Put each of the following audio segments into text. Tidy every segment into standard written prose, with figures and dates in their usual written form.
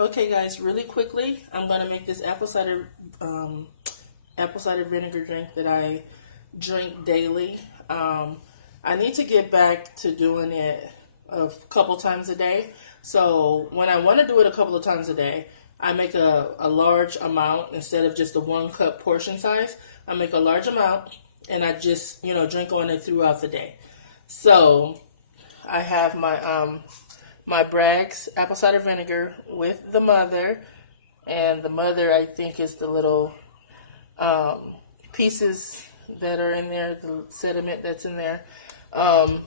Okay, guys, really quickly, I'm gonna make this apple cider vinegar drink that I drink daily. I need to get back to doing it a couple times a day. So when I want to do it a couple of times a day, I make a large amount instead of just a 1 cup portion size. I make a large amount and I just drink on it throughout the day. So I have my Bragg's apple cider vinegar with the mother, and the mother I think is the little pieces that are in there, the sediment that's in there. The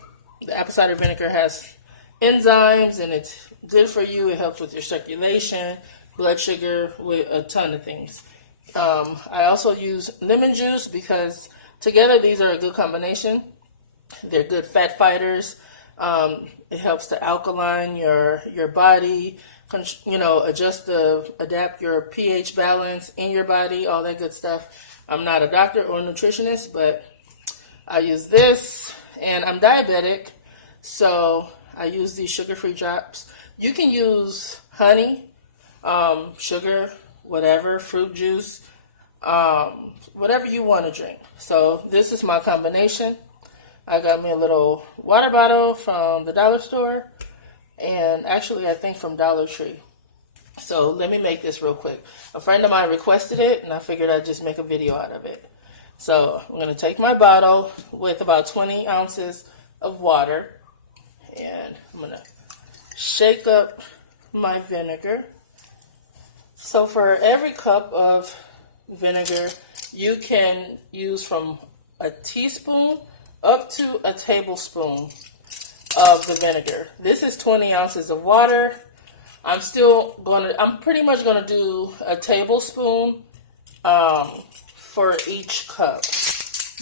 apple cider vinegar has enzymes and it's good for you. It helps with your circulation, blood sugar, with a ton of things. I also use lemon juice because together these are a good combination. They're good fat fighters. It helps to alkaline your body, adapt your pH balance in your body, all that good stuff. I'm not a doctor or a nutritionist, but I use this, and I'm diabetic, so I use these sugar-free drops. You can use honey, sugar, whatever, fruit juice, whatever you want to drink. So this is my combination. I got me a little water bottle from the dollar store, and actually I think from Dollar Tree. So let me make this real quick. A friend of mine requested it, and I figured I'd just make a video out of it. So I'm going to take my bottle with about 20 ounces of water, and I'm going to shake up my vinegar. So for every cup of vinegar, you can use from a teaspoon up to a tablespoon of the vinegar. This is 20 ounces of water. I'm pretty much gonna do a tablespoon for each cup.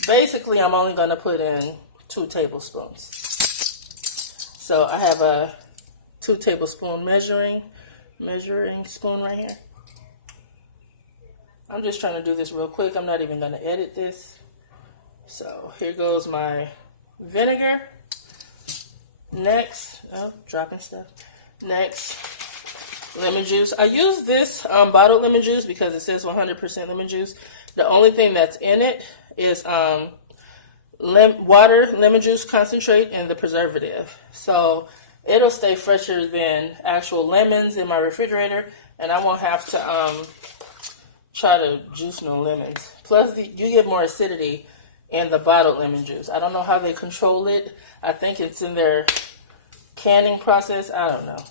Basically, I'm only gonna put in 2 tablespoons. So I have a 2 tablespoon measuring spoon right here. I'm just trying to do this real quick. I'm not even gonna edit this. So here goes my vinegar. Next, dropping stuff. Next, lemon juice. I use this bottled lemon juice because it says 100% lemon juice. The only thing that's in it is water, lemon juice concentrate, and the preservative. So it'll stay fresher than actual lemons in my refrigerator, and I won't have to try to juice no lemons. Plus, you get more acidity in the bottled lemon juice. I don't know how they control it. I think it's in their canning process. I don't know.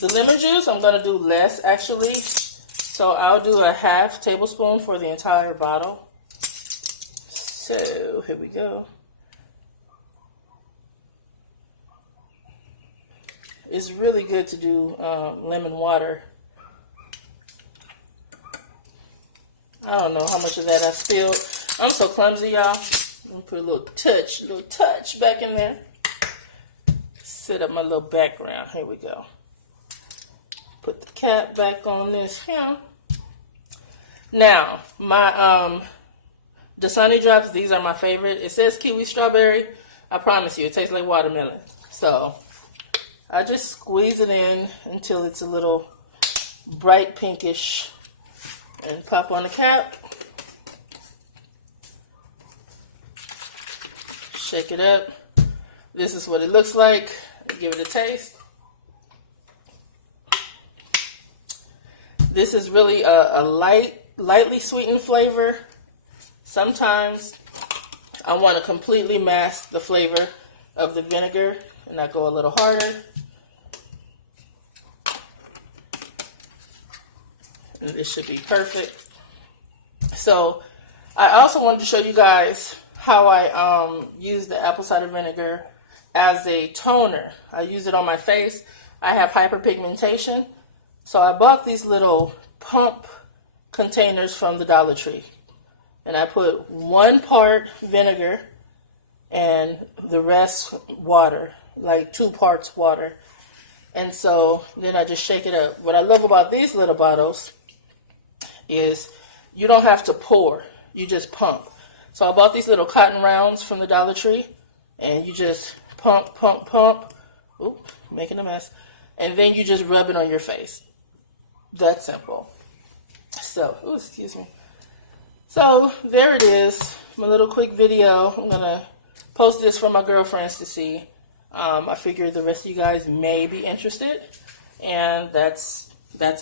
The lemon juice, I'm going to do less actually. So I'll do a half tablespoon for the entire bottle. So here we go. It's really good to do lemon water. I don't know how much of that I spilled. I'm so clumsy, y'all. Let me put a little touch back in there. Set up my little background. Here we go. Put the cap back on this here. Now, my Dasani drops, these are my favorite. It says kiwi strawberry. I promise you, it tastes like watermelon. So, I just squeeze it in until it's a little bright pinkish. And pop on the cap. Shake it up. This is what it looks like. Give it a taste. This is really a lightly sweetened flavor. Sometimes I want to completely mask the flavor of the vinegar, and I go a little harder. And this should be perfect. So I also wanted to show you guys how I use the apple cider vinegar as a toner. I use it on my face. I have hyperpigmentation. So I bought these little pump containers from the Dollar Tree. And I put 1 part vinegar and the rest water, like 2 parts water. And so then I just shake it up. What I love about these little bottles is you don't have to pour, you just pump. So I bought these little cotton rounds from the Dollar Tree, and you just pump. Oop, making a mess. And then you just rub it on your face. That simple. So, ooh, excuse me. So there it is, my little quick video. I'm gonna post this for my girlfriends to see. I figure the rest of you guys may be interested, and that's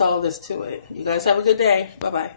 all there's to it. You guys have a good day. Bye bye.